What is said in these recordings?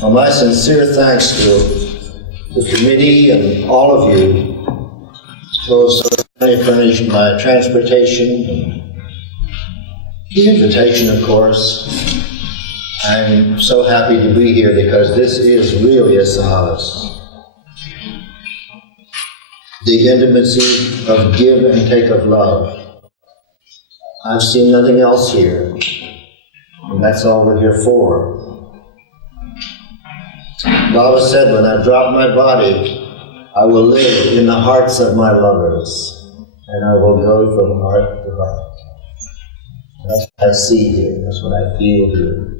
Well, my sincere thanks to the committee and all of you, those who furnished my transportation, the invitation, of course. I'm so happy to be here because this is really a Sahavas. The intimacy of give and take of love. I've seen nothing else here, and that's all we're here for. Baba said, when I drop my body, I will live in the hearts of my lovers, and I will go from heart to heart. That's what I see here, that's what I feel here.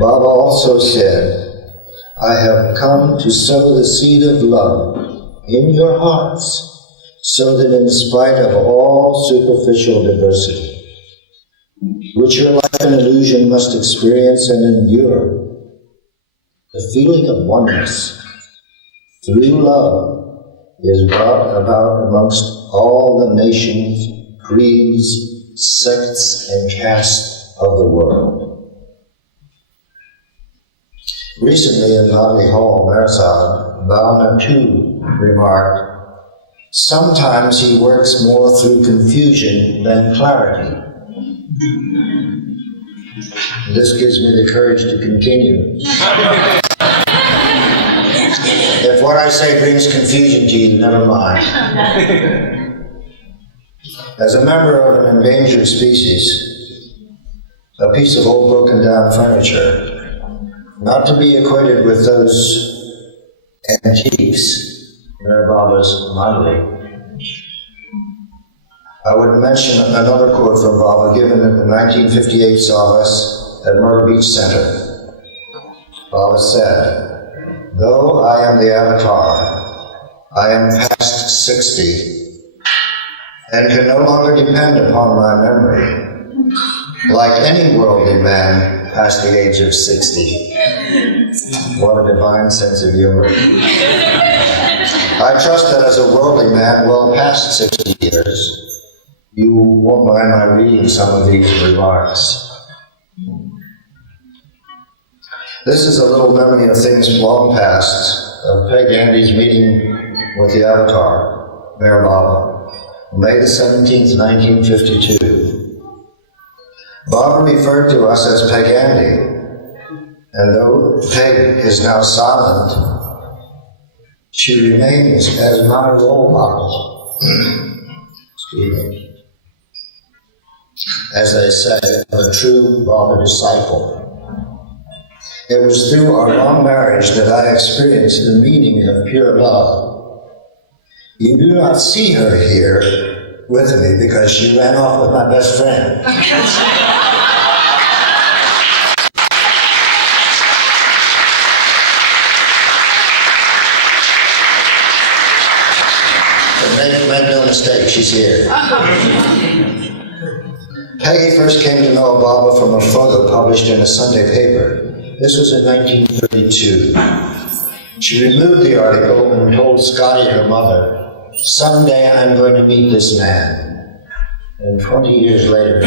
Baba also said, I have come to sow the seed of love in your hearts, so that in spite of all superficial diversity, which your life and illusion must experience and endure, the feeling of oneness through love is brought about amongst all the nations, creeds, sects, and castes of the world. Recently in Nadi Hall, Marsad, Bhavana too remarked, sometimes he works more through confusion than clarity. This gives me the courage to continue. If what I say brings confusion to you, never mind. As a member of an endangered species, a piece of old broken down furniture, not to be equated with those antiques in our Baba's modeling. I would mention another quote from Baba given at the 1958 Sahavas at Muir Beach Center. Baba said, though I am the avatar, I am past 60 and can no longer depend upon my memory, like any worldly man past the age of 60. What a divine sense of humor. I trust that as a worldly man well past 60 years, you won't mind my reading some of these remarks. This is a little memory of things long past, of Peg Andy's meeting with the Avatar, Mayor Baba, May the 17th, 1952. Baba referred to us as Peg Andy, and though Peg is now silent, she remains as my role model. Excuse me. As they say, a true Baba disciple. It was through our long marriage that I experienced the meaning of pure love. You do not see her here with me because she ran off with my best friend. Make no mistake, she's here. Peggy first came to know Baba from a photo published in a Sunday paper. This was in 1932. She removed the article and told Scotty, her mother, someday I'm going to meet this man. And 20 years later,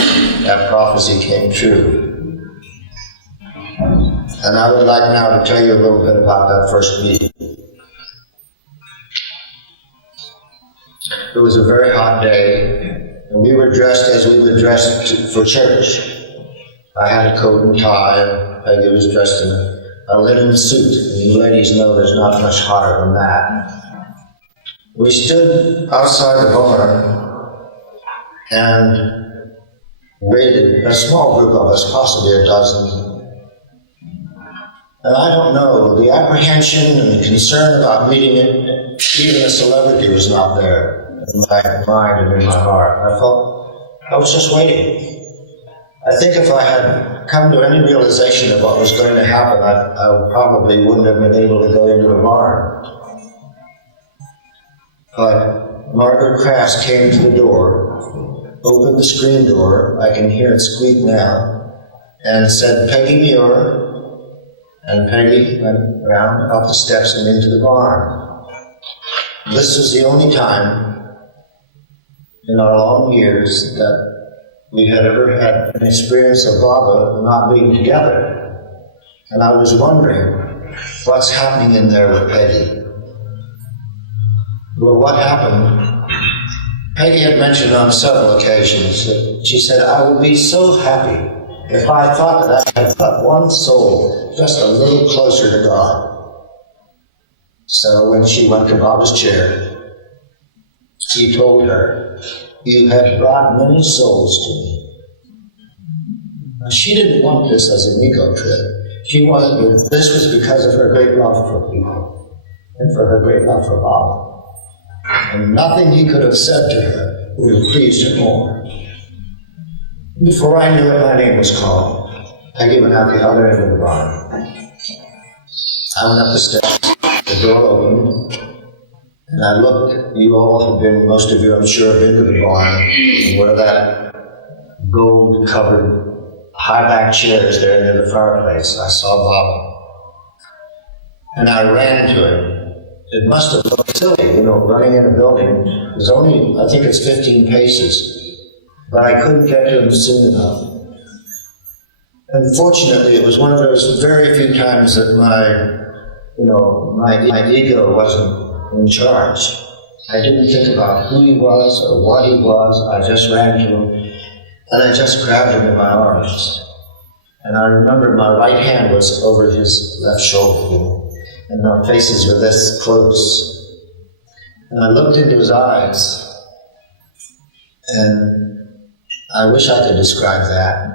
that prophecy came true. And I would like now to tell you a little bit about that first meeting. It was a very hot day, and we were dressed as we would dress for church. I had a coat and tie, and Peggy was dressed in a linen suit. And you ladies know there's not much hotter than that. We stood outside the barn and waited, a small group of us, possibly a dozen. And I don't know, the apprehension and the concern about meeting it, even a celebrity was not there in my mind and in my heart. I felt I was just waiting. I think if I had come to any realization of what was going to happen, I probably wouldn't have been able to go into the barn. But Margaret Crass came to the door, opened the screen door, I can hear it squeak now, and said, Peggy Muir, and Peggy went around, up the steps and into the barn. This was the only time in our long years that we had ever had an experience of Baba not being together. And I was wondering what's happening in there with Peggy. Well, what happened? Peggy had mentioned on several occasions that she said, I would be so happy if I thought that I had got one soul just a little closer to God. So when she went to Baba's chair, he told her, you have brought many souls to me. Now, she didn't want this as an ego trip. She wanted this was because of her great love for people and for her great love for Baba. And nothing he could have said to her would have pleased her more. Before I knew it, my name was called. Peggy went out the other end of the barn. I went up the steps, the door opened, and I looked. You all have been, most of you I'm sure, have been to the barn, and where that gold-covered high-back chair is there near the fireplace. I saw Baba. And I ran to him. It must have looked silly, running in a building. It was only, I think it's 15 paces. But I couldn't get to him soon enough. Unfortunately, it was one of those very few times that my ego wasn't in charge. I didn't think about who he was or what he was. I just ran to him, and I just grabbed him in my arms. And I remember my right hand was over his left shoulder, and our faces were this close. And I looked into his eyes, and I wish I could describe that.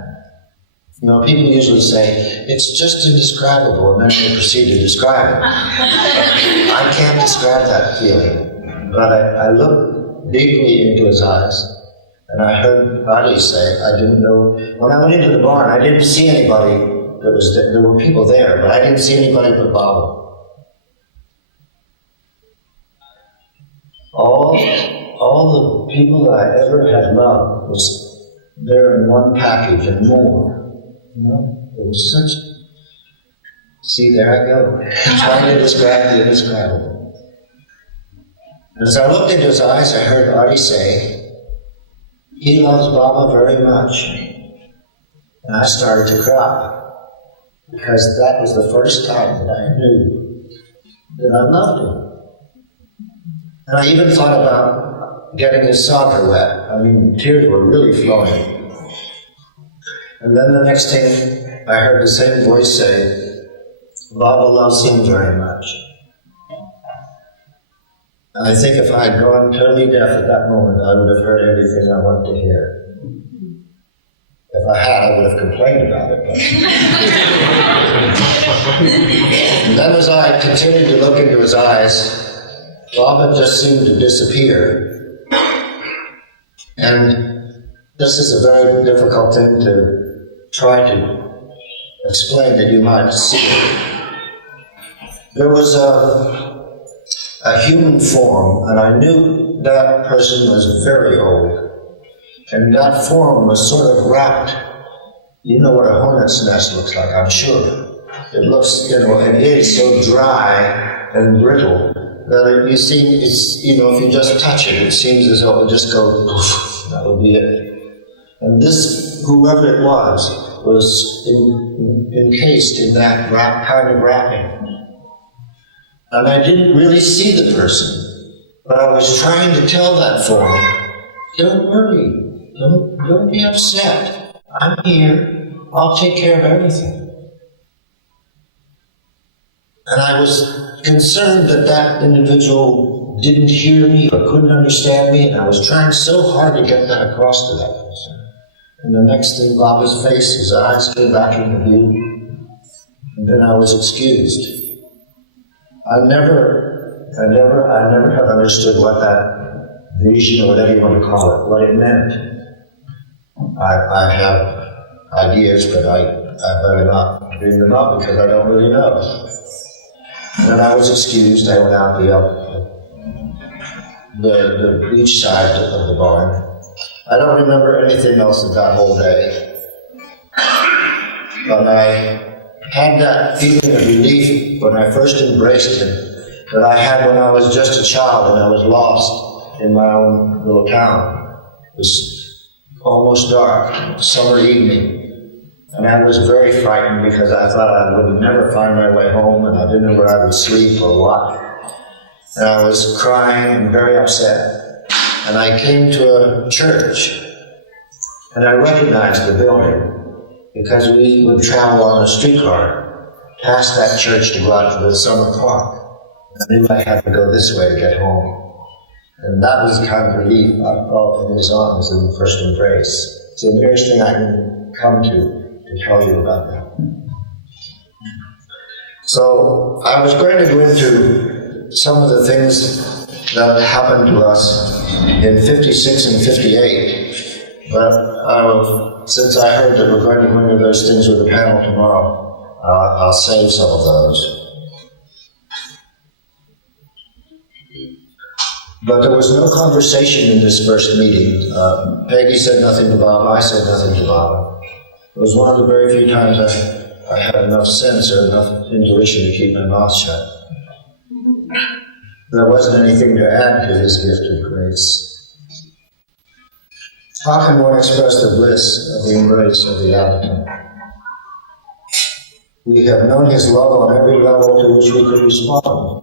People usually say, it's just indescribable, and then they proceed to describe it. I can't describe that feeling, but I looked deeply into his eyes, and I heard Adi say, I didn't know, when I went into the barn, I didn't see anybody that was there. There were people there, but I didn't see anybody but Baba. All the people that I ever had loved was there in one package and more. It was such... See, there I go. Trying to describe the indescribable. As I looked into his eyes, I heard Adi say, he loves Baba very much. And I started to cry, because that was the first time that I knew that I loved him. And I even thought about getting his sadra wet. Tears were really flowing. And then the next thing, I heard the same voice say, Baba loves him very much. And I think if I had gone totally deaf at that moment, I would have heard everything I wanted to hear. If I had, I would have complained about it. And then as I continued to look into his eyes, Baba just seemed to disappear. And this is a very difficult thing to try to explain that you might see it. There was a human form, and I knew that person was very old. And that form was sort of wrapped. You know what a hornet's nest looks like, I'm sure. It looks, it is so dry and brittle that you see, it's, if you just touch it, it seems as though it would just go poof, that would be it. And this, whoever it was encased in that kind of wrapping. And I didn't really see the person, but I was trying to tell that form, don't worry, don't be upset. I'm here, I'll take care of everything. And I was concerned that that individual didn't hear me or couldn't understand me, and I was trying so hard to get that across to that person. And the next thing, Baba's face, his eyes came back into view, and then I was excused. I never have understood what that vision, or whatever you want to call it, what it meant. I have ideas, but I better not bring them up because I don't really know. And I was excused. I went out the beach side of the barn. I don't remember anything else of that whole day. But I had that feeling of relief when I first embraced him that I had when I was just a child and I was lost in my own little town. It was almost dark, summer evening. And I was very frightened because I thought I would never find my way home, and I didn't know where I would sleep or what. And I was crying and very upset. And I came to a church, and I recognized the building because we would travel on a streetcar past that church to go out to the summer park. I knew I had to go this way to get home. And that was the kind of relief I felt in his arms in the first embrace. It's the nearest thing I can come to tell you about that. So I was going to go into some of the things that happened to us in 56 and 58, but since I heard that we're going to go into those things with the panel tomorrow, I'll save some of those. But there was no conversation in this first meeting. Peggy said nothing to Bob, I said nothing to Bob. It was one of the very few times I had enough sense or enough intuition to keep my mouth shut. There wasn't anything to add to his gift of grace. How can one express the bliss of the embrace of the applicant? We have known his love on every level to which we could respond.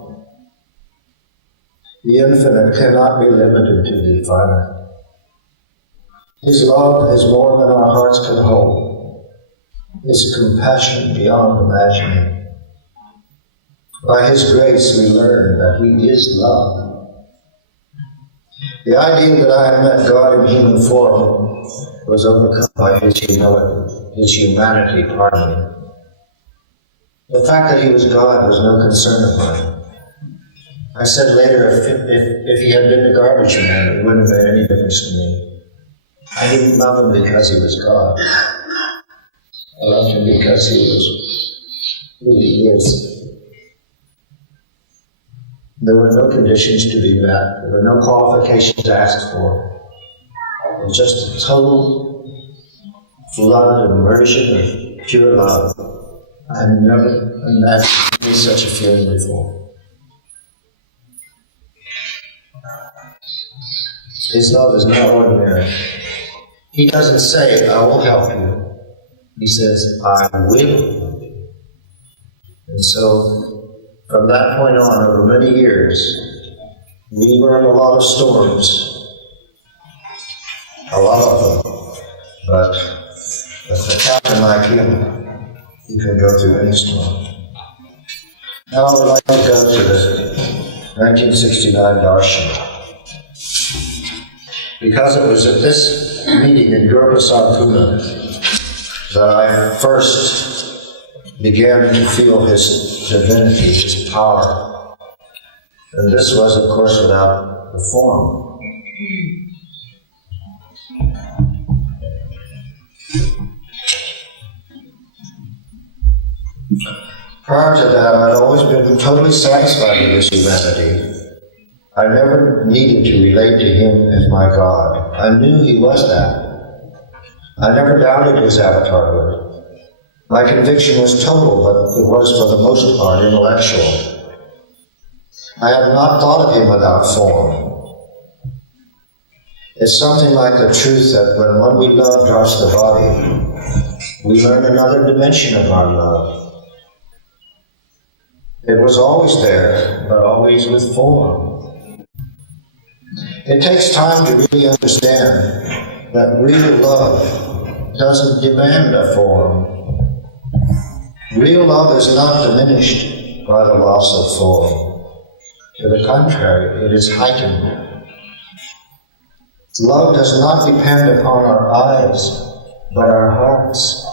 The infinite cannot be limited to the finite. His love is more than our hearts can hold. His compassion beyond imagining. By his grace we learn that he is love. The idea that I had met God in human form was overcome by his humility, his humanity, pardon me. The fact that he was God was no concern of mine. I said later, if he had been a garbage man, it wouldn't have made any difference to me. I didn't love him because he was God. I loved him because he was who he is. There were no conditions to be met. There were no qualifications asked for. It was just a total flood, immersion of pure love. I've never imagined such a feeling before. His love is not ordinary. He doesn't say, I will help you. He says, I will. And so, from that point on, over many years, we were in a lot of storms. A lot of them. But with the captain like him, you can go through any storm. Now I would like to go to the 1969 Darshan. Because it was at this meeting in Gurprasad, Pune, that I first began to feel his divinity, his power. And this was, of course, without the form. Prior to that, I'd always been totally satisfied with his humanity. I never needed to relate to him as my God. I knew he was that. I never doubted his avatarhood. My conviction was total, but it was for the most part intellectual. I had not thought of him without form. It's something like the truth that when one we love drops the body, we learn another dimension of our love. It was always there, but always with form. It takes time to really understand that real love doesn't demand a form. Real love is not diminished by the loss of form. To the contrary, it is heightened. Love does not depend upon our eyes, but our hearts.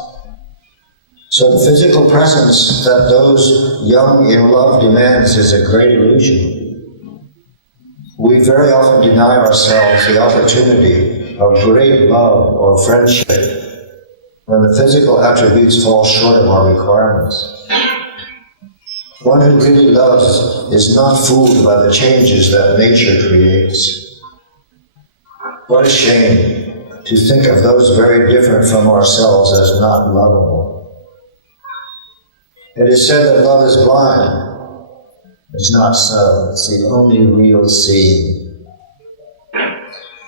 So the physical presence that those young in love demands is a great illusion. We very often deny ourselves the opportunity of great love or friendship when the physical attributes fall short of our requirements. One who really loves is not fooled by the changes that nature creates. What a shame to think of those very different from ourselves as not lovable. It is said that love is blind. It's not so. It's the only real seeing.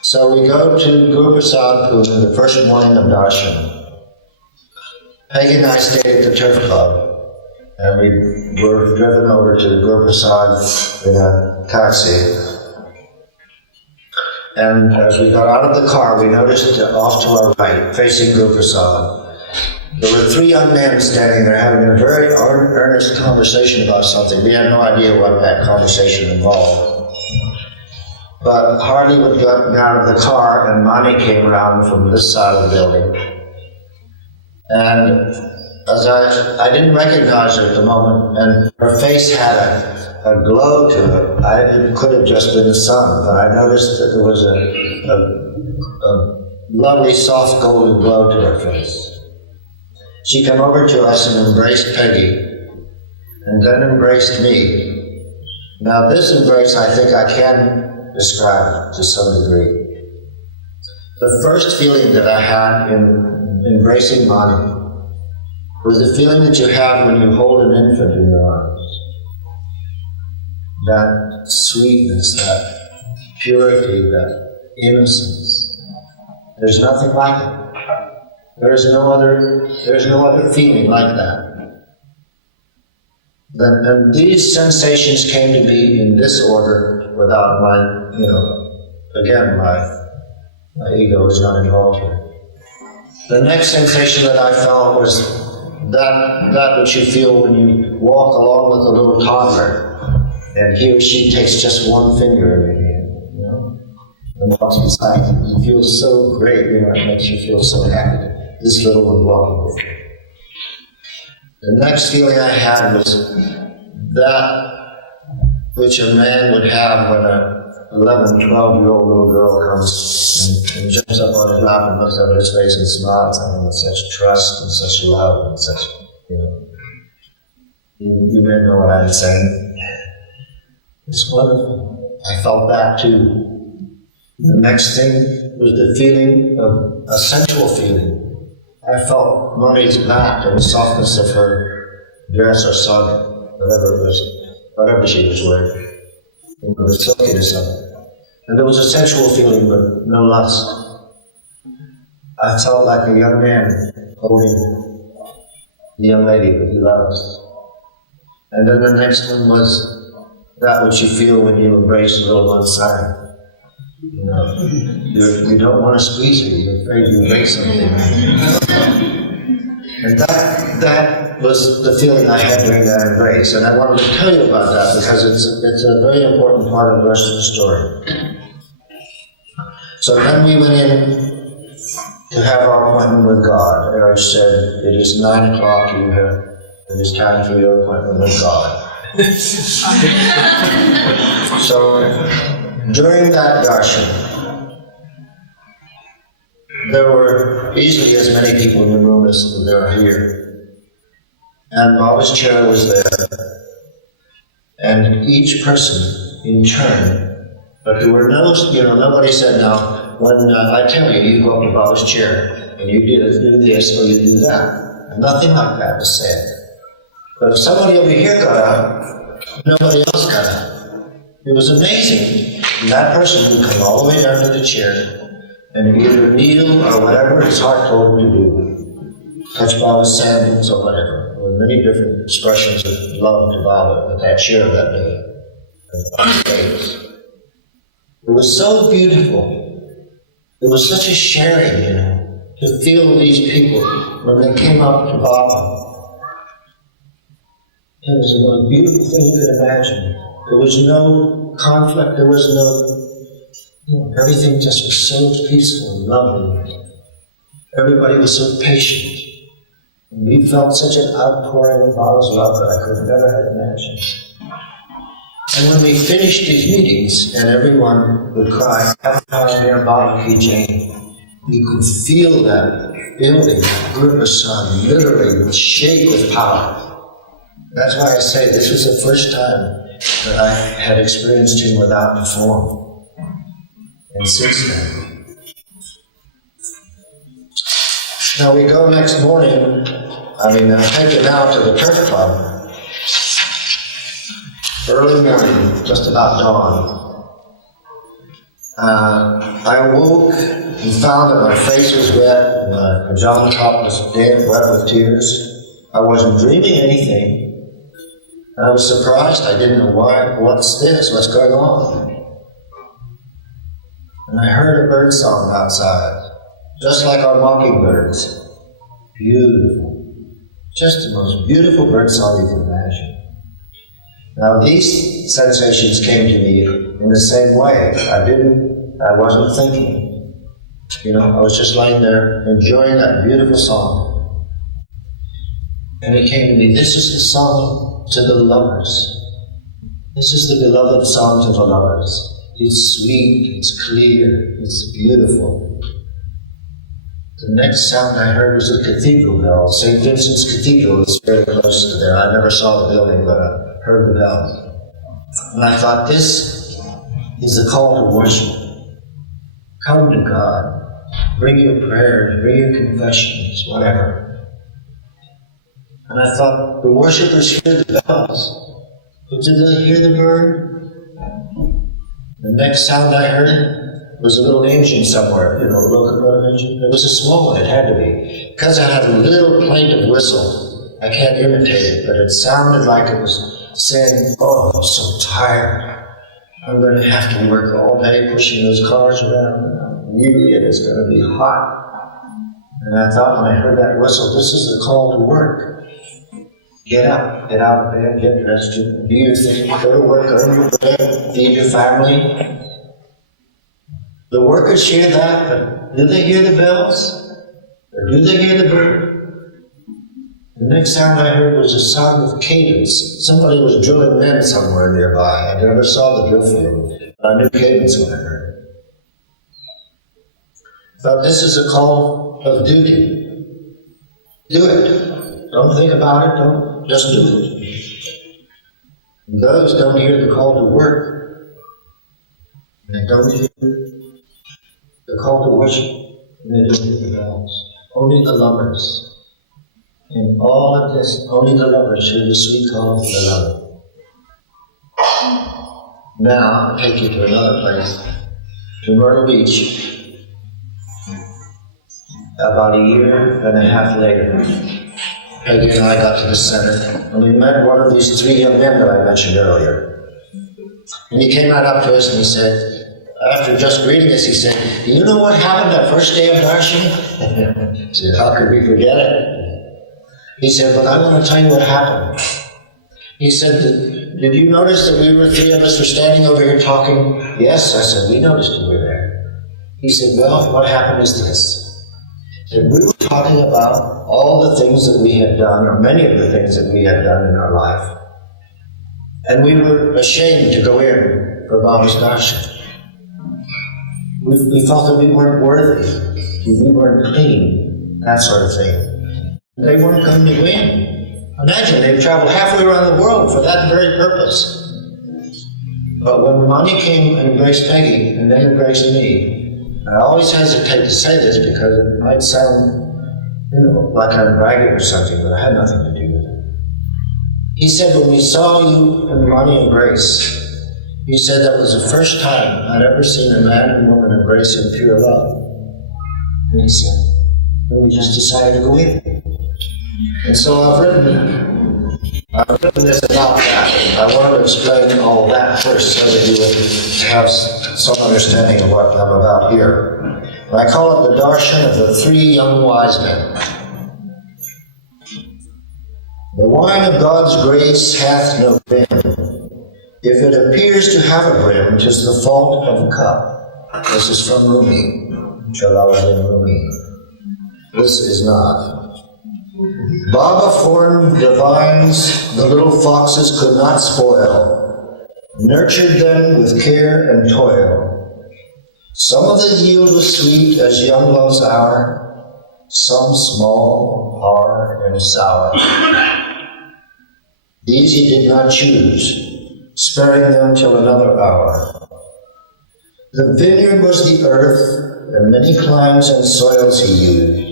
So we go to Gurprasad Pune the first morning of Darshan. Peggy and I stayed at the Turf Club, and we were driven over to Guru Prasad in a taxi. And as we got out of the car, we noticed that off to our right, facing Guru Prasad, there were three young men standing there having a very earnest conversation about something. We had no idea what that conversation involved. But Harley had gotten out of the car, and Mani came around from this side of the building. And as I didn't recognize her at the moment, and her face had a glow to it. It could have just been the sun, but I noticed that there was a lovely, soft, golden glow to her face. She came over to us and embraced Peggy, and then embraced me. Now this embrace, I think I can describe to some degree. The first feeling that I had in embracing Mani was the feeling that you have when you hold an infant in your arms. That sweetness, that purity, that innocence. There's nothing like it. There's no other feeling like that. And these sensations came to me in this order without my ego is not involved here. The next sensation that I felt was that which you feel when you walk along with a little toddler, and he or she takes just one finger in your hand, and walks beside you. You feel so great, it makes you feel so happy. This little one walking with you. The next feeling I had was that which a man would have when an 11, 12-year-old little girl comes and jumps up on his lap and looks up at his face and smiles at him with such trust and such love and such, You may know what I'm saying. It's wonderful. I felt that too. The next thing was the feeling of a sensual feeling. I felt Mari's back and the softness of her dress or sadra, whatever she was wearing. The silkiness of it. And there was a sensual feeling, but no lust. I felt like a young man holding the young lady that he loves. And then the next one was that which you feel when you embrace a little one side. You don't want to squeeze her, you're afraid you break something. And that was the feeling I had during that embrace. And I wanted to tell you about that because it's a very important part of the rest of the story. So then we went in to have our appointment with God. Eric said, it is 9 o'clock, it is time for your appointment with God. So during that darshan, there were easily as many people in the room as there are here. And Baba's chair was there. And each person in turn, but there were nobody said, now, when I tell you, you go up to Baba's chair, and you do this or you do that. Nothing like that was said. But if somebody over here got up, nobody else got up. It was amazing. And that person would come all the way down to the chair and either kneel or whatever his heart told him to do. Touch Baba's sandals or whatever. There were many different expressions of love to Baba at that chair that day. It was so beautiful. It was such a sharing, to feel these people when they came up to Baba. It was the most beautiful thing you could imagine. There was no conflict, there was no, everything just was so peaceful and lovely. Everybody was so patient. And we felt such an outpouring of Baba's love that I could never have imagined. And when we finished these meetings, and everyone would cry, Har Baba Ki Jai, you could feel that building, that Guru Prasad, literally would shake with power. That's why I say this was the first time that I had experienced him without the form. And since then. Now we go next morning, take it now to the Turf Club. Early morning, just about dawn. I awoke and found that my face was wet and my pajama top was damp, wet with tears. I wasn't dreaming anything. I was surprised. I didn't know why. What's this? What's going on? And I heard a bird song outside, just like our mockingbirds. Beautiful. Just the most beautiful bird song you can imagine. Now these sensations came to me in the same way. I wasn't thinking. I was just lying there enjoying that beautiful song. And it came to me, this is the song to the lovers. This is the beloved song to the lovers. It's sweet, it's clear, it's beautiful. The next sound I heard was a cathedral bell. St. Vincent's Cathedral is very close to there. I never saw the building, but I heard the bell. And I thought, this is the call to worship. Come to God. Bring your prayers, bring your confessions, whatever. And I thought, the worshipers hear the bells. But did they hear the bird? The next sound I heard was a little engine somewhere, a locomotive engine. It was a small one, it had to be. Because I had a little plaintive whistle, I can't imitate it, but it sounded like it was saying, oh, I'm so tired. I'm going to have to work all day pushing those cars around. Really, it is going to be hot. And I thought when I heard that whistle, this is the call to work. Get up, get out of bed, get dressed, do your thing, go to work, earn your bread, feed your family. The workers hear that, but do they hear the bells? Or do they hear the bird? The next sound I heard was a sound of cadence. Somebody was drilling men somewhere nearby. I never saw the drill field, but I knew cadence when I heard it. I thought, this is a call of duty. Do it. Don't think about it, just do it. And those don't hear the call to work. They don't hear the call to worship, and they don't hear the bells. Only the lovers. In all of this, only the lovers hear the sweet call of the lover. Now, I'll take you to another place, to Myrtle Beach. About a year and a half later, Peggy and I got to the center, and we met one of these three young men that I mentioned earlier. And he came right up to us and he said, after just greeting us, he said, do you know what happened that first day of darshan? I said, how could we forget it? He said, but I want to tell you what happened. He said, did you notice that three of us were standing over here talking? Yes, I said, we noticed you were there. He said, well, what happened is this. And we were talking about all the things that we had done, or many of the things that we had done in our life. And we were ashamed to go in for Baba's darshan. We felt that we weren't worthy, we weren't clean, that sort of thing. They weren't going to go in. Imagine, they've traveled halfway around the world for that very purpose. But when Mani came and embraced Peggy, and then embraced me, I always hesitate to say this because it might sound, like I'm bragging or something, but I had nothing to do with it. He said, when we saw you and Mani embrace, he said that was the first time I'd ever seen a man and woman embrace in pure love. And he said, and we just decided to go in. And so I've written this about that. I wanted to explain all that first so that you would have some understanding of what I'm about here. And I call it the darshan of the three young wise men. The wine of God's grace hath no brim. If it appears to have a brim, 'tis the fault of the cup. This is from Rumi, Jalaluddin Rumi. This is not. Baba formed the vines the little foxes could not spoil, nurtured them with care and toil. Some of the yield was sweet as young love's hour, some small, hard, and sour. These he did not choose, sparing them till another hour. The vineyard was the earth, and many climes and soils he used.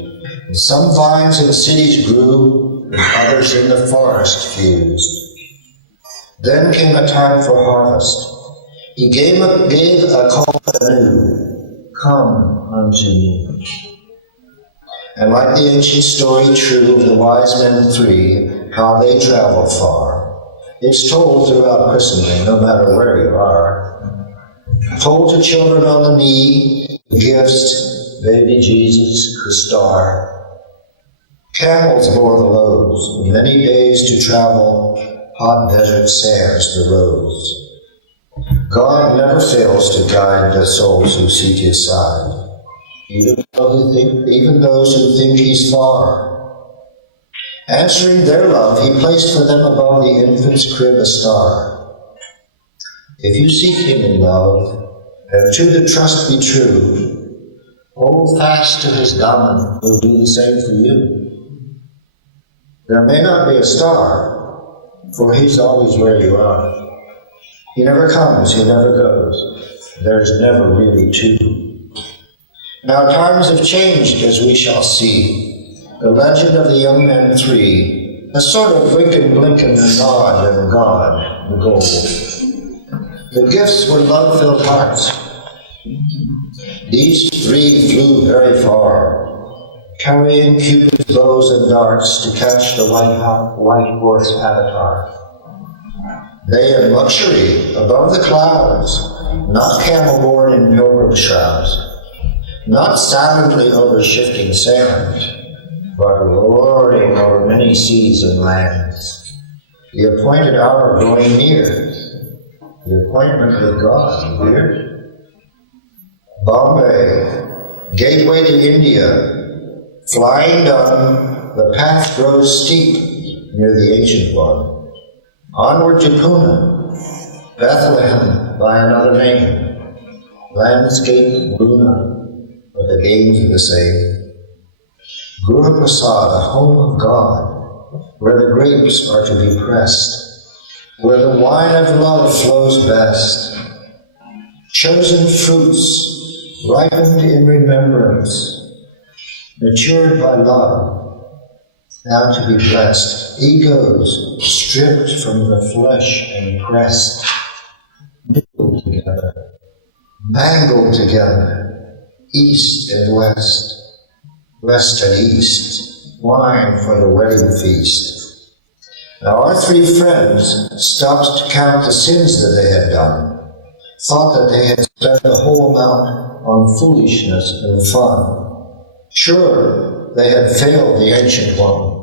And some vines in cities grew, and others in the forest fused. Then came a time for harvest. He gave a call anew. come unto me. And like the ancient story true of the wise men three, how they traveled far, it's told throughout Christendom, no matter where you are. Told to children on the knee, gifts, baby Jesus, the star. Camels bore the loads, many days to travel, hot desert sands the roads. God never fails to guide the souls who seek his side, even those who think he's far. Answering their love, he placed for them above the infant's crib a star. If you seek him in love, and to the trust be true, hold fast to his daman, who'll do the same for you. There may not be a star, for he's always where you are. He never comes, he never goes. There's never really two. Now times have changed, as we shall see. The legend of the young men three, a sort of winkin', blinkin', and nod and God, the goal. The gifts were love-filled hearts. These three flew very far, carrying Cupid's bows and darts to catch the white horse Avatar. They in luxury, above the clouds, not camel-borne in pilgrim shrouds, not silently over shifting sands, but roaring over many seas and lands. The appointed hour growing near, the appointment with God, Muir. Bombay, gateway to India, flying done, the path grows steep near the ancient one. Onward to Pune, Bethlehem by another name, landscape Luna, but the games are the same. Guru Prasad, the home of God, where the grapes are to be pressed, where the wine of love flows best. Chosen fruits, ripened in remembrance, matured by love, now to be blessed. Egos stripped from the flesh and pressed, mingled together, mangled together, east and west, west and east, wine for the wedding feast. Now our three friends stopped to count the sins that they had done, thought that they had spent the whole amount on foolishness and fun. Sure, they had failed the Ancient One.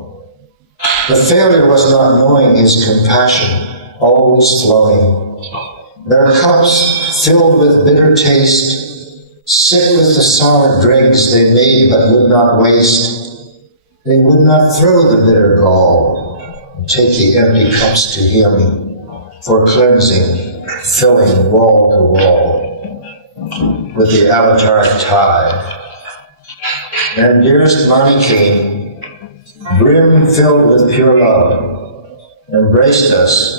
The failure was not knowing his compassion, always flowing. Their cups filled with bitter taste, sick with the solid drinks they made but would not waste. They would not throw the bitter gall and take the empty cups to him for cleansing, filling wall to wall with the avataric tide. And dearest Mani came, brim filled with pure love, embraced us,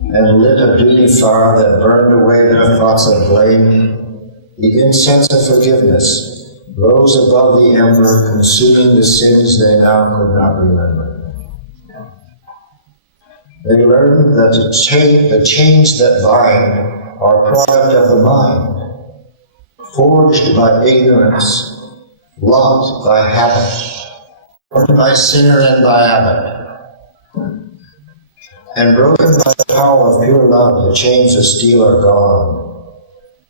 and lit a duty fire that burned away their thoughts of blame. The incense of forgiveness rose above the ember, consuming the sins they now could not remember. They learned that the chains that bind are a product of the mind, forged by ignorance, locked by habit, by sinner and by abbot, and broken by the power of pure love. The chains of steel are gone.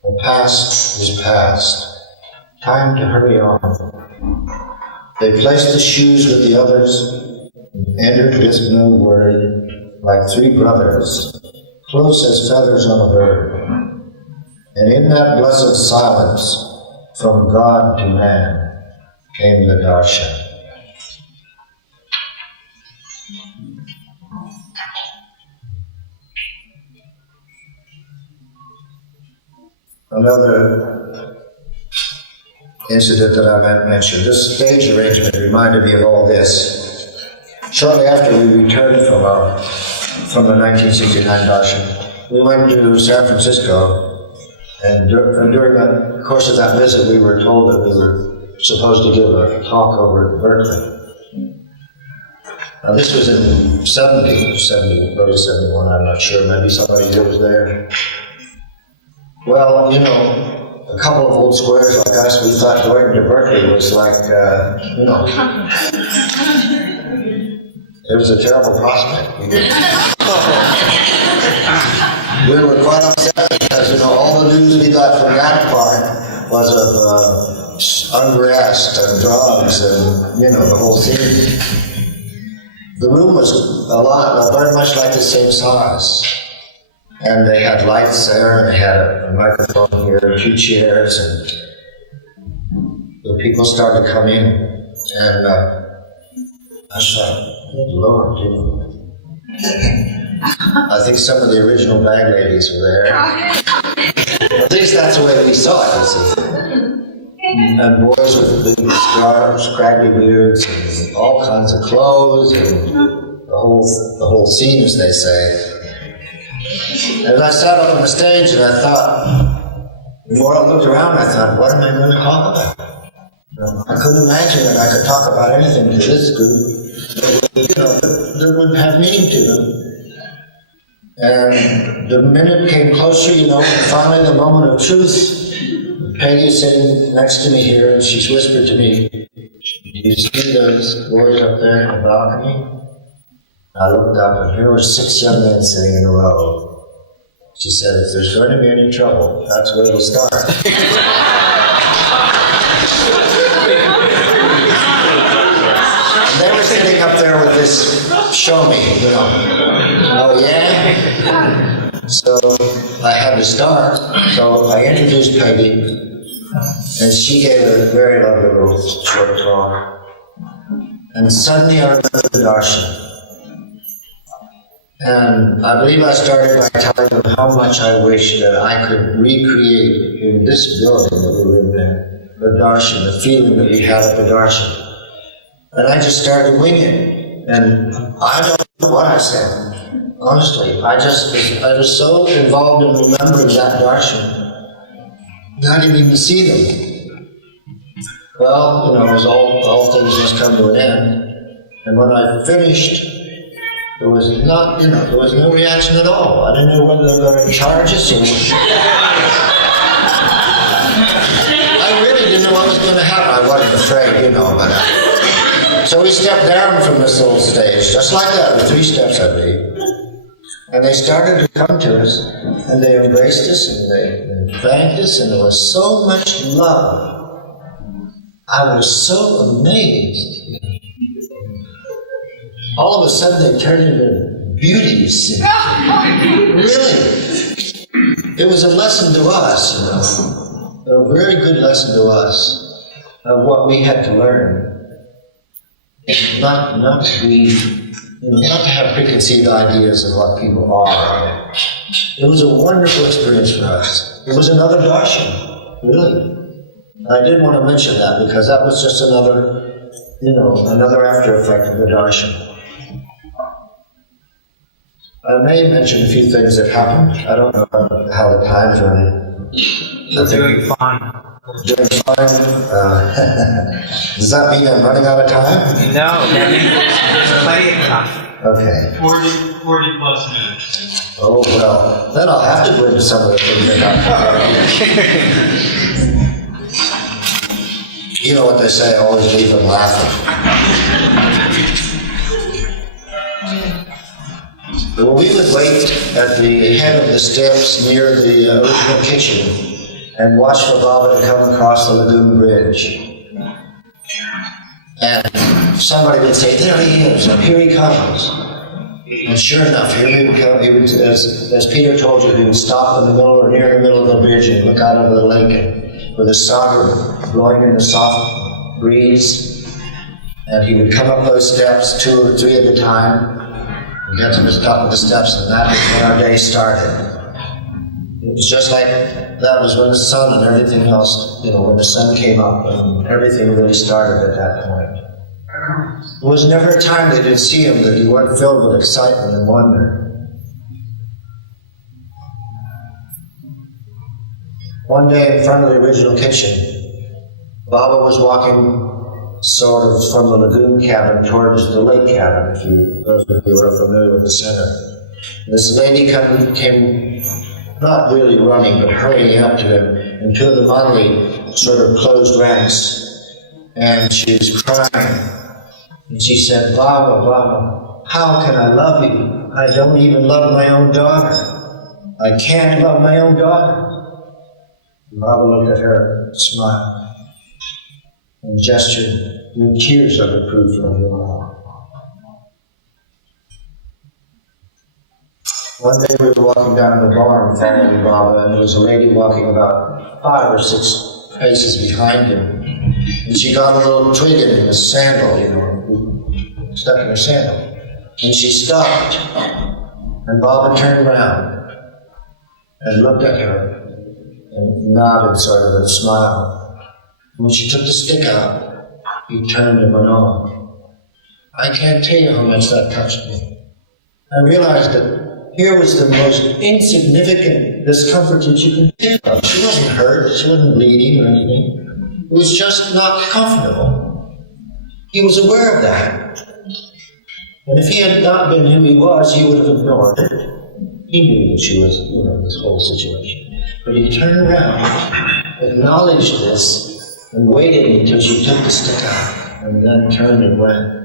The past is past. Time to hurry on. They placed the shoes with the others and entered with no word, like three brothers, close as feathers on a bird. And in that blessed silence, from God to man, came the darshan. Another incident that I might mention. This stage arrangement reminded me of all this. Shortly after we returned from the 1969 darshan, we went to San Francisco, and during the course of that visit, we were told that we were supposed to give a talk over at Berkeley. Now, this was in 70, early 71, I'm not sure. Maybe somebody here was there. Well, a couple of old squares like us, we thought going to Berkeley was like, it was a terrible prospect. We were quite upset because, all the news we got from that part was of unrest and drugs and, the whole thing. The room was very much like the same size. And they had lights there, and they had a microphone here, 2 chairs, and the people started to come in. And I thought, good Lord, I think some of the original bag ladies were there. At least that's the way we saw it, you see. And boys with big scarves, scraggly beards, and all kinds of clothes, and the whole scene, as they say. And I sat up on the stage, and I thought, the more I looked around, I thought, what am I going to talk about? I couldn't imagine that I could talk about anything to this group that would have meaning to them. And the minute came closer, and finally the moment of truth. Peggy's sitting next to me here, and she's whispered to me, "Do you see those boys up there in the balcony?" I looked up, and here were 6 young men sitting in a row. She said, "If there's going to be any trouble, that's where it'll start." They were sitting up there with this show me, Oh, yeah? So I had to start. So I introduced Peggy, and she gave a very lovely little short talk. And suddenly I remembered the darshan. And I believe I started by telling them how much I wished that I could recreate in this building that we were in there, the darshan, the feeling that we had at the darshan. And I just started winging. And I don't know what I said. Honestly, I was so involved in remembering that darshan that I didn't even see them. Well, it was all things must come to an end. And when I finished, there was there was no reaction at all. I didn't know whether they were going to charge us or I really didn't know what was going to happen. I wasn't afraid, but so we stepped down from this little stage, just like that, with 3 steps, I believe. And they started to come to us, and they embraced us, and they thanked us, and there was so much love. I was so amazed. All of a sudden, they turned into beauties. Really. It was a lesson to us, a very good lesson to us of what we had to learn. Not to have preconceived ideas of what people are. It was a wonderful experience for us. It was another darshan, really. I did want to mention that because that was just another after effect of the darshan. I may mention a few things that happened. I don't know how the time's running. You're doing fine. Doing fine? Does that mean I'm running out of time? No, there's plenty of time. Okay. 40 plus minutes. Oh, well, then I'll have to bring some of the things that happened. You know what they say, always leave them laughing. Well, we would wait at the head of the steps near the original kitchen and watch for Baba to come across the lagoon bridge. And somebody would say, "There he is, and here he comes." And sure enough, here he would come. He would, as Peter told you, he would stop in the middle or near the middle of the bridge and look out over the lake and, with his sadra blowing in the soft breeze. And he would come up those steps 2 or 3 at a time and get to the top of the steps, and that was when our day started. It was just like that was when the sun and everything else, when the sun came up and everything really started at that point. There was never a time that you'd see him that you weren't filled with excitement and wonder. One day in front of the original kitchen, Baba was walking sort of from the lagoon cabin towards the lake cabin, those of you who are familiar with the center. This lady came not really running, but hurrying up to him, and two of the Manali sort of closed ranks. And she was crying. And she said, Baba, Baba, how can I love you? I don't even love my own daughter. I can't love my own daughter. And Baba looked at her, smiled, and gestured, your tears are the proof of your love. One day we were walking down the barn following Baba, and there was a lady walking about 5 or 6 paces behind him. And she got a little twig in his sandal, stuck in her sandal. And she stopped. And Baba turned around and looked at her and nodded sort of and smiled. And when she took the stick out, he turned and went on. I can't tell you how much that touched me. I realized that here was the most insignificant discomfort that you can think of. She wasn't hurt, she wasn't bleeding or anything. It was just not comfortable. He was aware of that. And if he had not been who he was, he would have ignored it. He knew that she was, this whole situation. But he turned around, acknowledged this, and waited until she took the stick out, and then turned and went.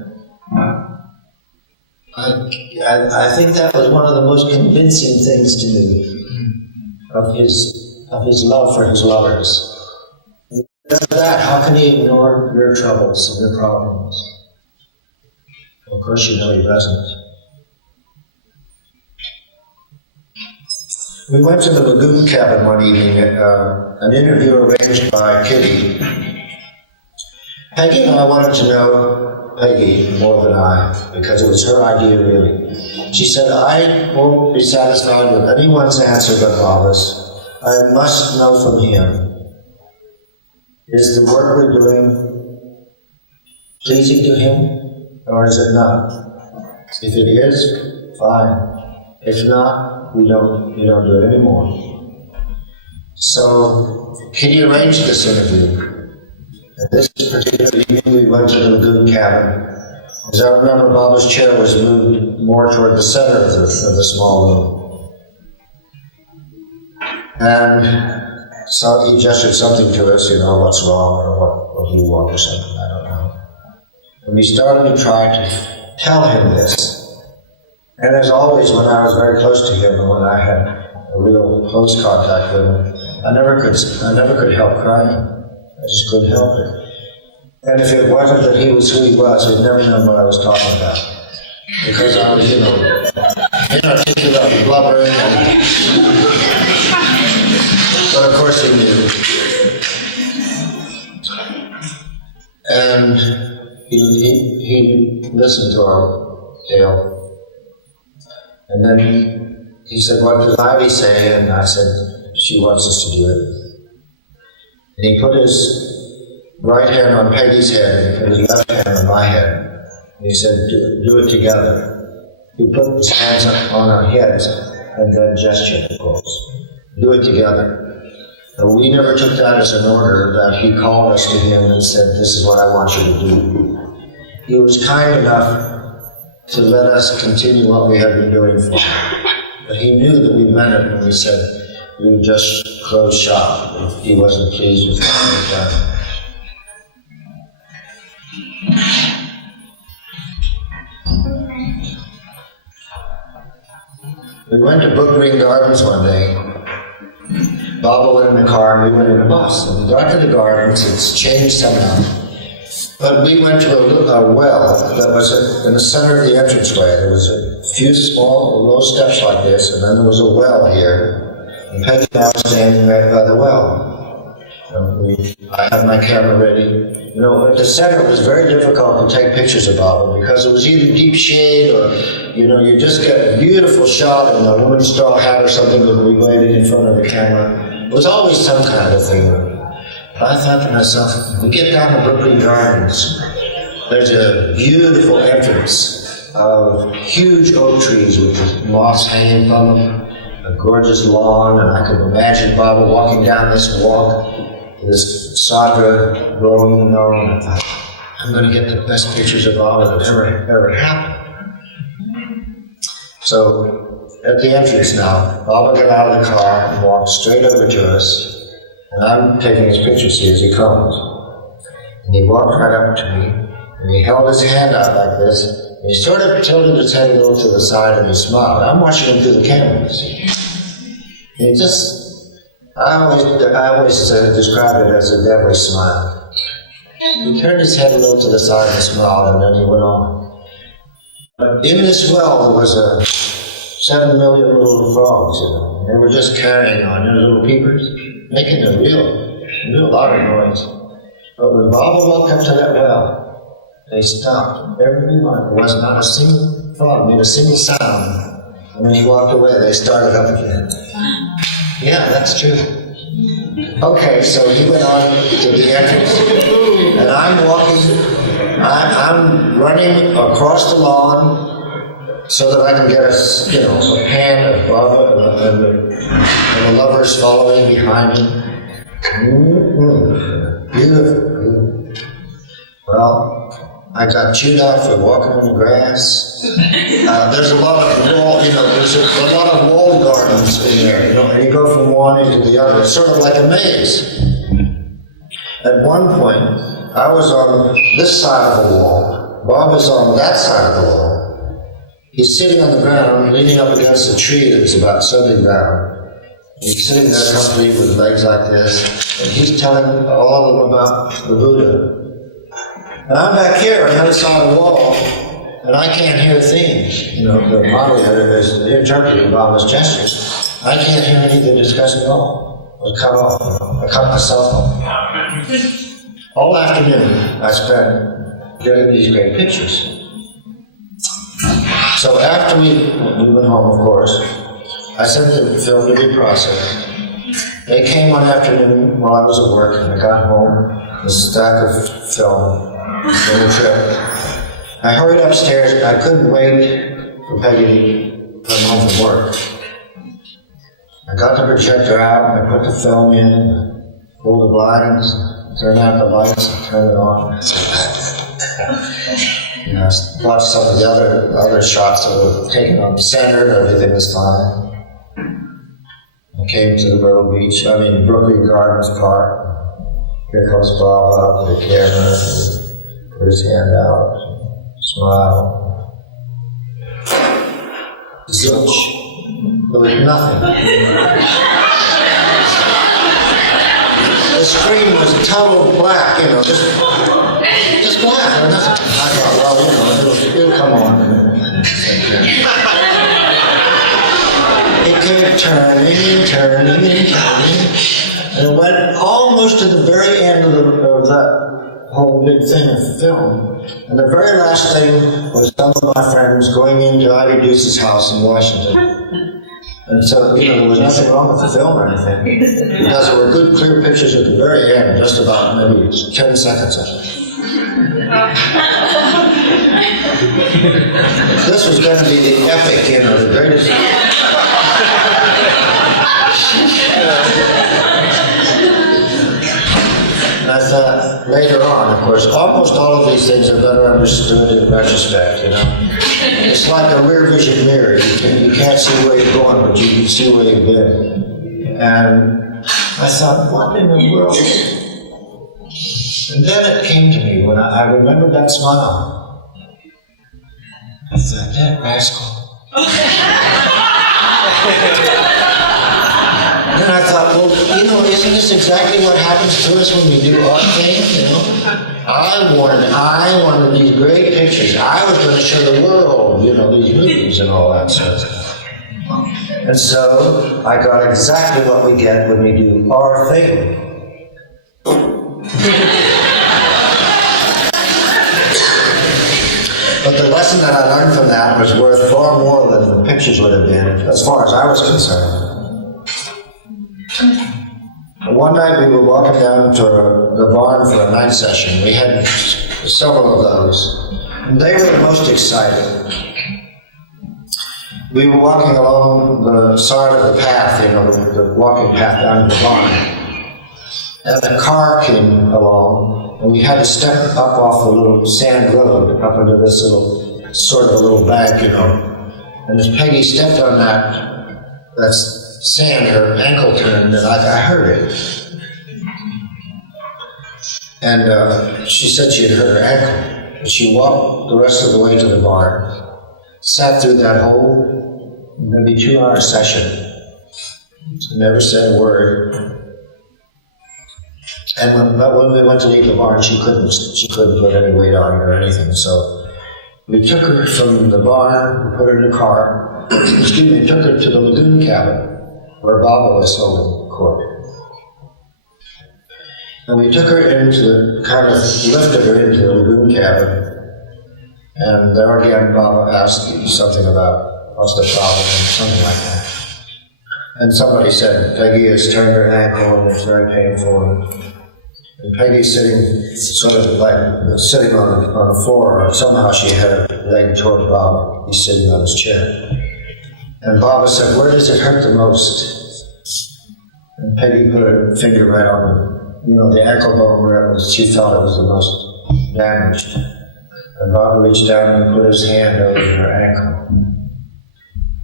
I think that was one of the most convincing things to me of his love for his lovers. After that, how can he ignore your troubles and your problems? Well, of course, he doesn't. We went to the lagoon cabin one evening, an interview arranged by Kitty. Peggy and I wanted to know Peggy more than I, because it was her idea really. She said, I won't be satisfied with anyone's answer but Baba's. I must know from him. Is the work we're doing pleasing to him, or is it not? If it is, fine. If not, we don't do it anymore. So Kitty arranged this interview. And this particular evening we went to the lagoon cabin. As I remember, Baba's chair was moved more toward the center of the small room. And so he gestured something to us, what's wrong or what do you want or something, I don't know. And we started to try to tell him this. And as always, when I was very close to him and when I had a real close contact with him, I never could help crying. I just couldn't help it. And if it wasn't that he was who he was, he'd never known what I was talking about. Because I was, inarticulate, blubbering, but of course he knew. And he listened to our tale. And then he said, what does Ivy say? And I said, she wants us to do it. And he put his right hand on Peggy's head and put his left hand on my head. And he said, do it together. He put his hands on our heads and then gestured, of course. Do it together. And we never took that as an order, that he called us to him and said, this is what I want you to do. He was kind enough to let us continue what we had been doing for him. But he knew that we meant it when we said we would just close shop if he wasn't pleased with what we had done. We went to Brookgreen Gardens one day. Baba went in the car and we went in a bus. And we got to the gardens, it's changed somehow. But we went to a well that was in the center of the entranceway. There was a few small, low steps like this, and then there was a well here. And Peggy and I was standing right by the well. I had my camera ready. At the center it was very difficult to take pictures of Baba because it was either deep shade or, you just get a beautiful shot and a woman's straw hat or something would be waving in front of the camera. It was always some kind of thing. I thought to myself, if we get down to Brookgreen Gardens, there's a beautiful entrance of huge oak trees with moss hanging from them, a gorgeous lawn, and I could imagine Baba walking down this walk, this sadra growing, and I thought, I'm going to get the best pictures of Baba that ever happened. So at the entrance now. Baba got out of the car and walked straight over to us, and I'm taking his picture, see, as he comes. And he walked right up to me, and he held his hand out like this, and he sort of tilted his head a little to the side, and he smiled. I'm watching him through the camera, see. And he just, I always describe it as a devilish smile. He turned his head a little to the side and smiled, and then he went on. But in this well, there was 7 million little frogs, and they were just carrying on, little peepers, making a real lot of noise. But when Baba walked up to that well, they stopped. Everyone, there was not a single frog, made a single sound. And when he walked away, they started up again. Yeah, that's true. Okay, so he went on to the entrance, and I'm running across the lawn so that I can get a pan of Baba and the lovers following behind me. Beautiful. Well, I got chewed out for walking on the grass. There's a lot of walled gardens in there, and you go from one into the other. It's sort of like a maze. At one point, I was on this side of the wall. Bob was on that side of the wall. He's sitting on the ground, leaning up against a tree that's about sunken down. He's sitting there comfortably with legs like this, and he's telling all of them about the Buddha. And I'm back here on the other side of the wall, and I can't hear a thing. The moderator is interpreting Baba's gestures. I can't hear any of the discussion at all. I cut off. I cut myself off. All afternoon, I spent getting these great pictures. So after we went home, of course, I sent the film to be processed. They came one afternoon while I was at work, and I got home with a stack of film. Trip. I hurried upstairs. I couldn't wait for Peggy to come home from work. I got the projector out, and I put the film in, pulled the blinds, turned out the lights, and turned it on. I watched some of the other shots that were taken on the center, and everything was fine. I came to the Brookgreen Gardens Park. Here comes Bob out to the camera. Put his hand out, smile. Zilch. There was nothing. The screen was total black, just black, or nothing. I thought, it'll come on. It kept turning, and it went almost to the very end of that whole big thing of film. And the very last thing was some of my friends going into Ivy Deuce's house in Washington. And so, there was nothing wrong with the film or anything. Because there were good, clear pictures at the very end, just about maybe 10 seconds of it. This was going to be the epic, the greatest. And I thought, later on, of course, almost all of these things are better understood in retrospect, It's like a rear vision mirror. You can't see where you're going, but you can see where you've been. And I thought, what in the world? And then it came to me when I remembered that smile. I thought, that rascal. And then I thought, well, isn't this exactly what happens to us when we do our thing, I wanted these great pictures. I was going to show the world, these movies and all that sort of stuff. And so I got exactly what we get when we do our thing. But the lesson that I learned from that was worth far more than the pictures would have been, as far as I was concerned. One night we were walking down to the barn for a night session. We had several of those. And they were the most exciting. We were walking along the side of the path, the walking path down to the barn. And a car came along, and we had to step up off the little sand road, up into this little, sort of a little bank, And as Peggy stepped on that sand, her ankle turned, and I heard it. And she said she had hurt her ankle. And she walked the rest of the way to the barn, sat through that whole maybe 2-hour session, never said a word. And when we went to leave the barn, she couldn't put any weight on her or anything. So we took her from the barn, we put her in the car, took her to the lagoon cabin where Baba was holding court. And we took her lifted her into the lagoon cabin. And there again, Baba asked something about what's the problem, something like that. And somebody said, Peggy has turned her ankle and it's very painful. And Peggy's sitting sort of like sitting on the floor, or somehow she had her leg toward Baba. He's sitting on his chair. And Baba said, where does it hurt the most? And Peggy put her finger right on the ankle bone where she felt it was the most damaged. And Baba reached down and put his hand over her ankle.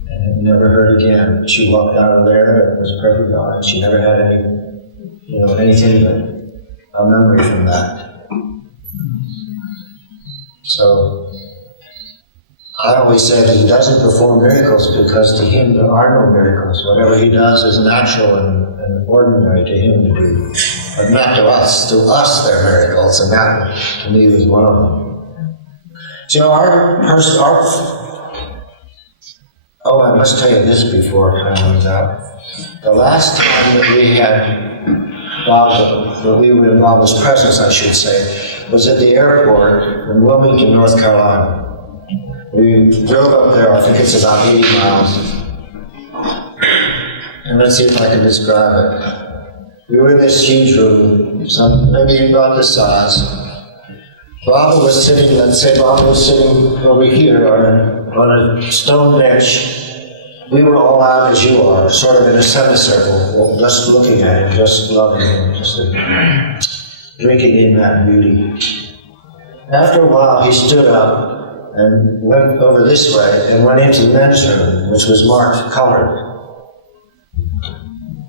And it never hurt again. She walked out of there, it was perfect fine. She never had anything but a memory from that. So, I always said he doesn't perform miracles because to him there are no miracles. Whatever he does is natural and ordinary to him to do. But not to us. To us they're miracles, and that to me was one of them. So I must tell you this before time runs out. The last time that we had that we were in Baba's presence, I should say, was at the airport in Wilmington, North Carolina. We drove up there, I think it's about 80 miles. And let's see if I can describe it. We were in this huge room, maybe about this size. Baba was sitting over here on a stone bench. We were all out as you are, sort of in a semicircle, just looking at him, just loving him, just drinking in that beauty. After a while, he stood up and went over this way and went into the men's room, which was marked colored.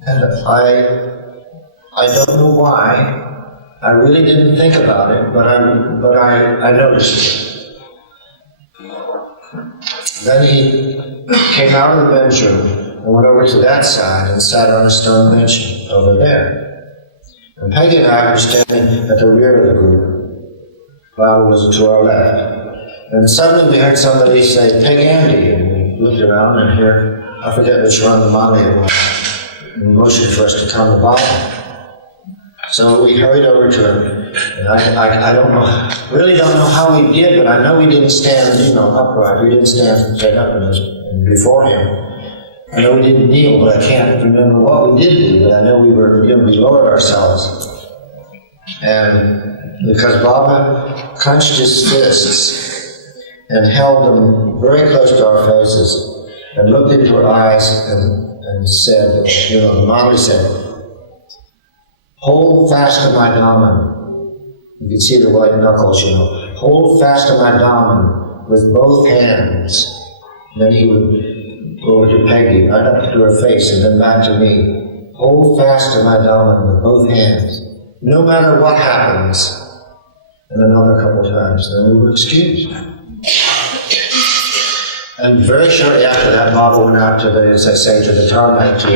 And I don't know why. I really didn't think about it, but I noticed it. Then he came out of the bench room and went over to that side and sat on a stone bench over there. And Peggy and I were standing at the rear of the group. Baba was to our left. And suddenly we heard somebody say, Peg Andy, and we looked around and here, I forget which one the Mali it was, and motioned for us to come to Baba. So we hurried over to him, and I really don't know how we did, but I know we didn't stand, upright. We didn't stand straight up and before him. I know we didn't kneel, but I can't remember what we did do, but I know we lowered ourselves. And because Baba clenched his fists and held them very close to our faces and looked into our eyes and said, the Mali said, hold fast to my daman. You can see the white knuckles, Hold fast to my daman with both hands. And then he would go over to Peggy, right up to her face, and then back to me. Hold fast to my daman with both hands, no matter what happens. And another couple times, then we were excused. And very shortly after that, Baba went out to the tarmac to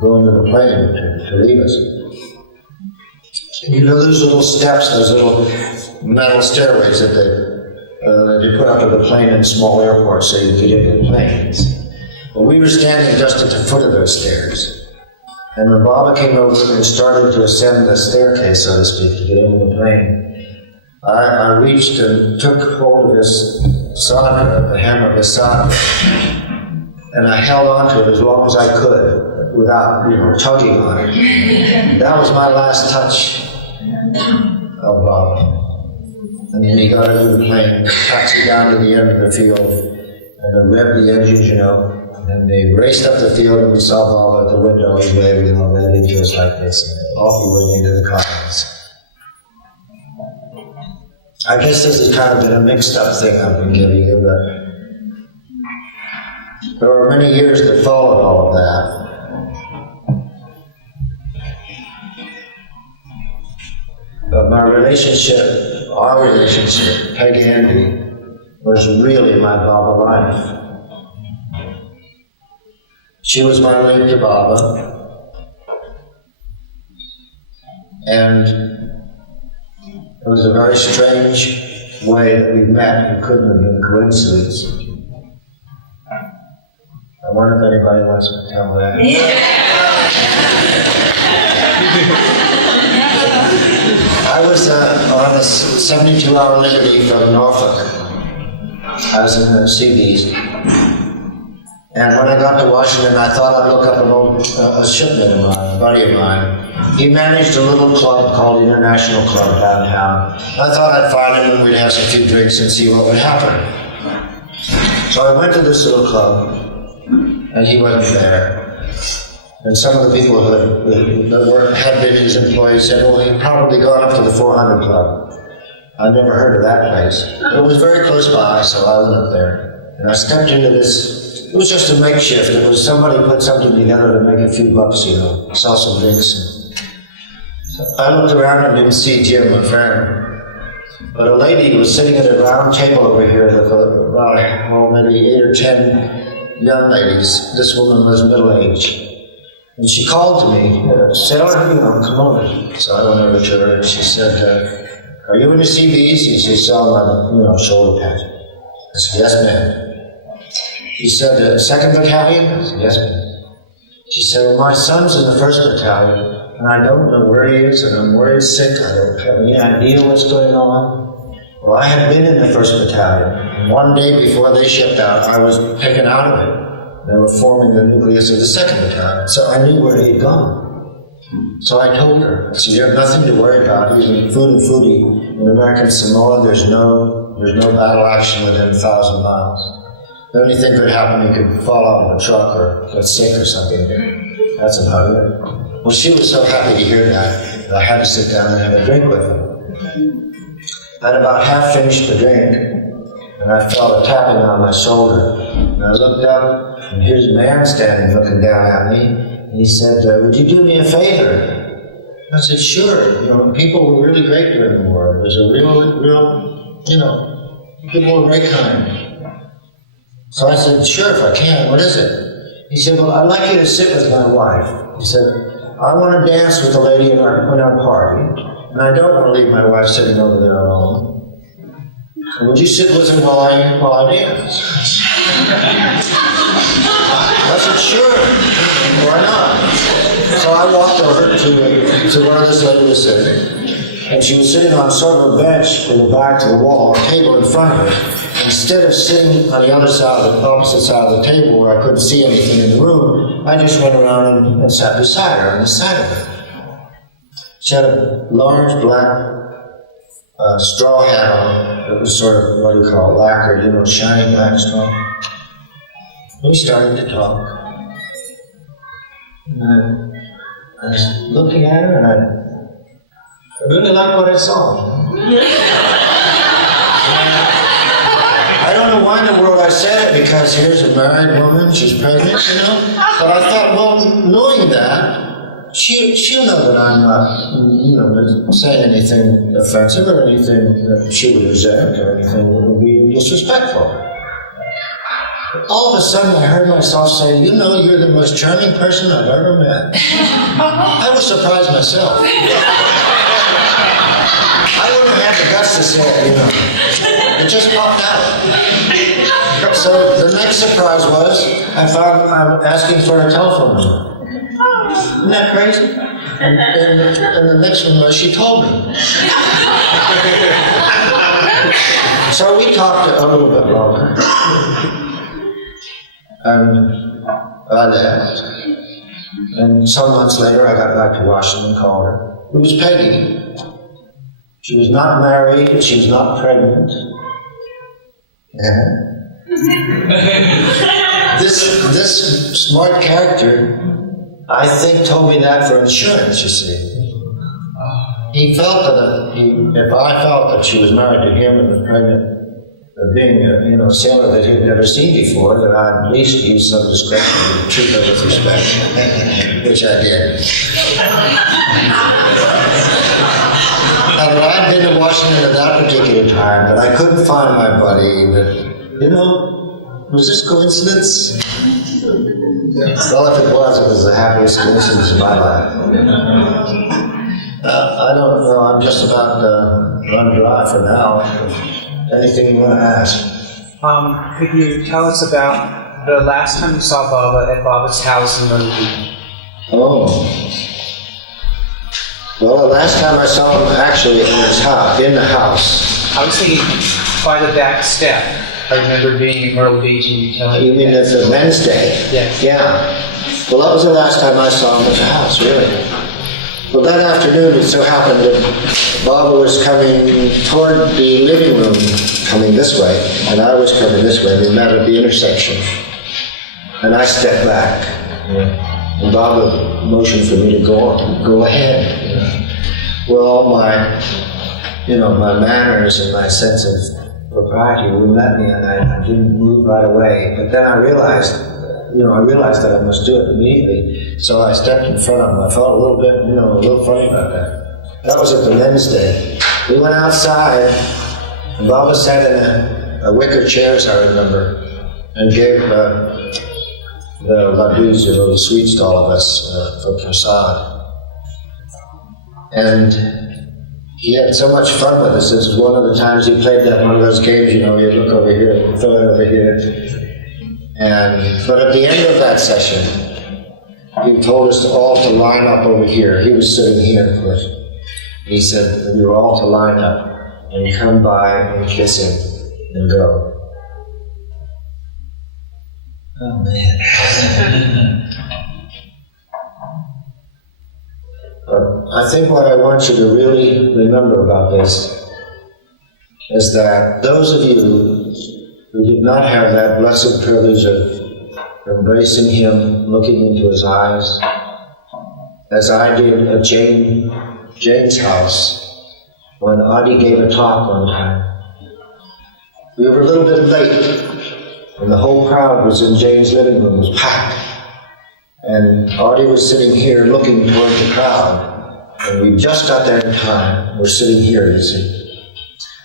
go into the plane to leave us. Those little steps, those little metal stairways that they put out of the plane in small airports so you could get into the planes. But we were standing just at the foot of those stairs. And when Baba came over and started to ascend the staircase, so to speak, to get into the plane, I reached and took hold of his sadra, the hem of his sadra, and I held on to it as long as I could without, tugging on it. That was my last touch of Baba. And then he got into the plane, taxied down to the end of the field, and they revved the engines, and they raced up the field, and we saw Baba at the window, and waving to us like this, and off he went into the clouds. I guess this has kind of been a mixed up thing I've been giving you, but There were many years that followed all of that. But our relationship, Peg Andy, was really my Baba life. She was my link to Baba, and it was a very strange way that we met. It couldn't have been coincidence. I wonder if anybody wants to tell that. I was on a 72-hour liberty from Norfolk. I was in the Seabees. And when I got to Washington, I thought I'd look up an old shipmate of mine, a buddy of mine. He managed a little club called International Club downtown. I thought I'd find him and we'd have some few drinks and see what would happen. So I went to this little club, and he wasn't there. And some of the people that had been his employees said, well, he'd probably gone up to the 400 Club. I never heard of that place. It was very close by, so I went up there. And I stepped into this. It was just a makeshift. It was somebody put something together to make a few bucks, sell some drinks. And I looked around and didn't see Jim, my friend. But a lady was sitting at a round table over here with about, maybe 8 or 10 young ladies. This woman was middle-aged. And she called to me, said, come over. So I went over to her and she said, are you in the CBs? She said, selling my, shoulder pad. I said, yes, ma'am. She said, 2nd Battalion? I said, yes, ma'am. She said, well, my son's in the 1st Battalion, and I don't know where he is, and I'm worried sick. I don't have any idea what's going on. Well, I had been in the 1st Battalion, and one day before they shipped out, I was picking out of it. They were forming the nucleus of the 2nd Battalion, so I knew where he'd gone. So I told her, I said, you have nothing to worry about. Even Fuji, in American Samoa, there's no battle action within 1,000 miles. The only thing could happen, you could fall out of a truck or get sick or something. That's about it. Well, she was so happy to hear that I had to sit down and have a drink with her. I'd about half finished the drink, and I felt a tapping on my shoulder. And I looked up, and here's a man standing looking down at me. And he said, would you do me a favor? I said, sure. People were really great during the war. It was a real, people were very kind. So I said, sure, if I can. What is it? He said, well, I'd like you to sit with my wife. He said, I want to dance with the lady in our party, and I don't want to leave my wife sitting over there alone. Would you sit with her while I dance? I said, sure. Why not? So I walked over to where this lady was sitting, and she was sitting on sort of a bench with her back to the wall, a table in front of her. Instead of sitting on the opposite side of the table where I couldn't see anything in the room, I just went around and sat beside her on the side of her. She had a large black straw hat on. It was sort of, lacquered, shiny black straw. We started to talk. And I was looking at her, and I really liked what I saw. I don't know why in the world I said it, because here's a married woman, she's pregnant, But I thought, well, knowing that, she'll know that I'm not, saying anything offensive or anything that she would resent or anything that would be disrespectful. All of a sudden, I heard myself say, you're the most charming person I've ever met. I was surprised myself. I wouldn't have had the guts to say it, It just popped out. So the next surprise was, I'm asking for a telephone number. Isn't that crazy? And the next one was, she told me. So we talked a little bit longer. And I left. And some months later, I got back to Washington and called her. It was Peggy. She was not married, and she was not pregnant. Yeah. This smart character, I think, told me that for insurance, you see. He felt that if I felt that she was married to him and was pregnant, being a sailor that he'd never seen before, that I'd at least use some discretion to treat her with respect, which I did. And I'd been to Washington at that particular time, but I couldn't find my buddy. But, was this coincidence? Well, if it was the happiest coincidence of my life. I don't know, I'm just about run dry for now. Anything you want to ask? Could you tell us about the last time you saw Baba at Baba's house in Myrtle Beach? Oh. Well, the last time I saw him actually in the house. I was thinking by the back step. I remember being in Myrtle Beach and you telling me. You mean at the men's day? Yes. Yeah. Well, that was the last time I saw him at the house, really. Well, that afternoon it so happened that Baba was coming toward the living room, coming this way, and I was coming this way. We met at the intersection. And I stepped back. And Baba motioned for me to go ahead. Well, my manners and my sense of propriety would let me, and I didn't move right away. But then I realized that I must do it immediately. So I stepped in front of him. I felt a little bit, a little funny about that. That was at the men's day. We went outside, and Baba sat in a wicker chairs, I remember, and gave the ladus, the sweets to all of us for prasad. And he had so much fun with us. This was one of the times he played one of those games, you look over here, throw it over here. But at the end of that session, he told us all to line up over here. He was sitting here, of course. He said we were all to line up and come by and kiss him and go. Oh, man. I think what I want you to really remember about this is that those of you who did not have that blessed privilege of embracing him, looking into his eyes, as I did at Jane's house when Adi gave a talk one time. We were a little bit late, and the whole crowd was in Jane's living room, was packed. And Adi was sitting here looking toward the crowd. And we just got there in time. We're sitting here, you see.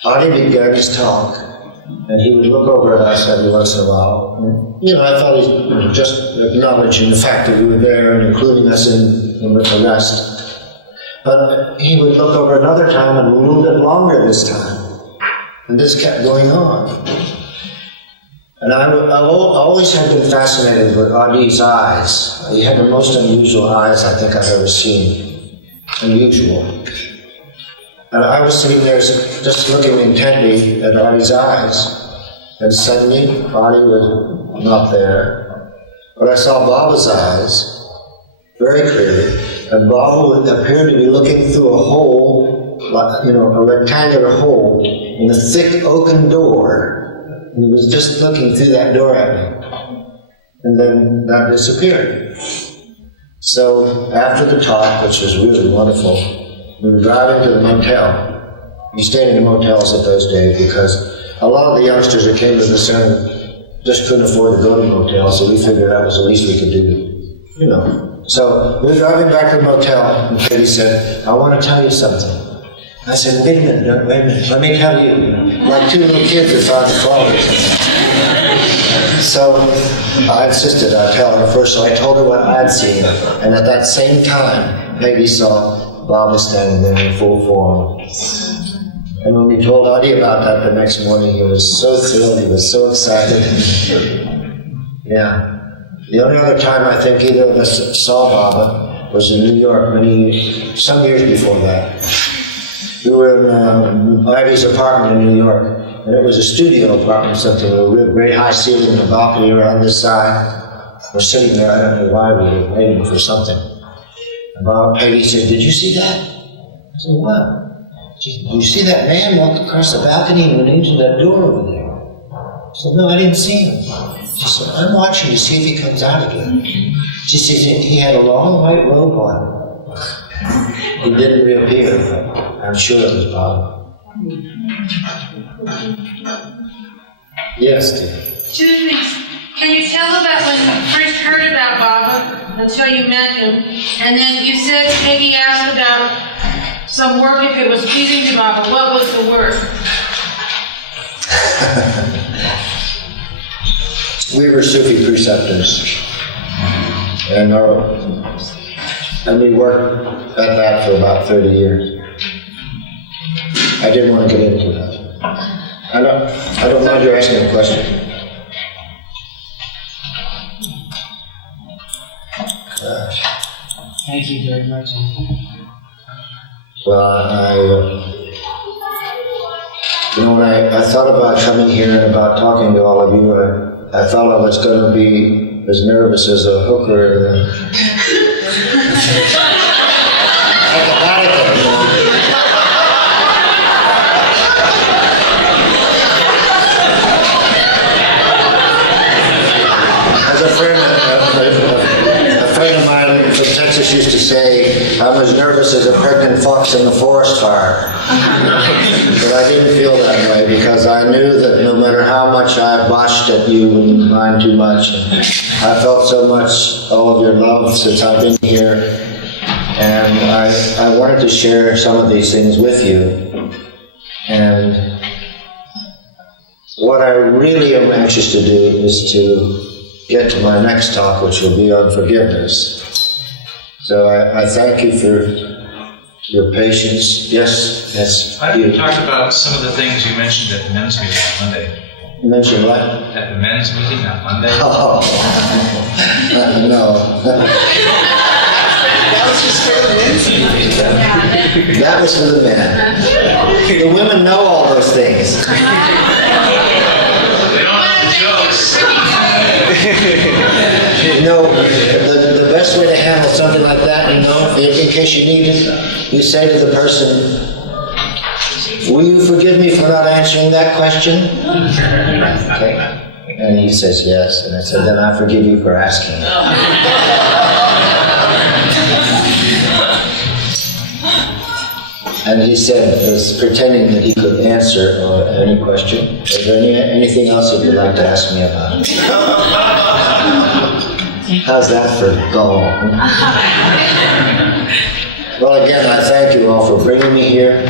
Adi began his talk, and he would look over at us every once in a while. And, I thought he was just acknowledging the fact that we were there and including us in with the rest. But he would look over another time and a little bit longer this time. And this kept going on. And I've always had been fascinated with Adi's eyes. He had the most unusual eyes I think I've ever seen. Unusual. And I was sitting there just looking intently at Adi's eyes, and suddenly Adi was not there. But I saw Baba's eyes very clearly, and Baba appeared to be looking through a hole, a rectangular hole in the thick oaken door, and he was just looking through that door at me. And then that disappeared. So after the talk, which was really wonderful, we were driving to the motel. We stayed in the motels at those days because a lot of the youngsters that came to the center just couldn't afford to go to motels, so we figured that was the least we could do, So we were driving back to the motel, and Katie said, "I want to tell you something." I said, wait a minute, let me tell you. Like two little kids that found the fathers. So I insisted I tell her first, so I told her what I'd seen. And at that same time, Peggy saw Baba standing there in full form. And when we told Adi about that the next morning, he was so thrilled, he was so excited. Yeah. The only other time I think either of us saw Baba was in New York some years before that. We were in Ivy's apartment in New York, and it was a studio apartment, something with a very high ceiling and a balcony around this side. We're sitting there, I don't know why, we were waiting for something. And Peggy said, "Did you see that?" I said, "What?" She said, "Did you see that man walk across the balcony and went into that door over there?" I said, "No, I didn't see him." She said, "I'm watching to see if he comes out again." She said, "He had a long white robe on." He didn't reappear, but I'm sure it was Bob. Yes, dear. Two things. Can you tell about when you first heard about Baba until you met him? And then you said Peggy asked about some work if it was pleasing to Baba. What was the work? We were Sufi preceptors, and we worked at that for about 30 years. I didn't want to get into that. I don't mind you asking a question. Thank you very much. Well, when I thought about coming here and about talking to all of you, I thought I was going to be as nervous as a hooker at the Vatican. As a friend of mine from Texas used to say, I'm as nervous as a pregnant fox in the forest fire. But I didn't feel that way because I knew that no matter how much I botched at you wouldn't mind too much. I felt so much all of your love since I've been here, and I wanted to share some of these things with you. And what I really am anxious to do is to get to my next talk, which will be on forgiveness. So I thank you for your patience. Yes. I'd like to talk about some of the things you mentioned at the men's meeting on Monday. You mentioned what? At the men's meeting on Monday? Oh, no. That was just for the men's meeting. That was for the men. The women know all those things. They don't know the jokes. The best way to handle something like that, in case you need it, you say to the person, will you forgive me for not answering that question? Okay. And he says yes, and I said, then I forgive you for asking. And he said, was pretending that he could answer any question. Is there anything else that you'd like to ask me about? How's that for gall? Well, again, I thank you all for bringing me here.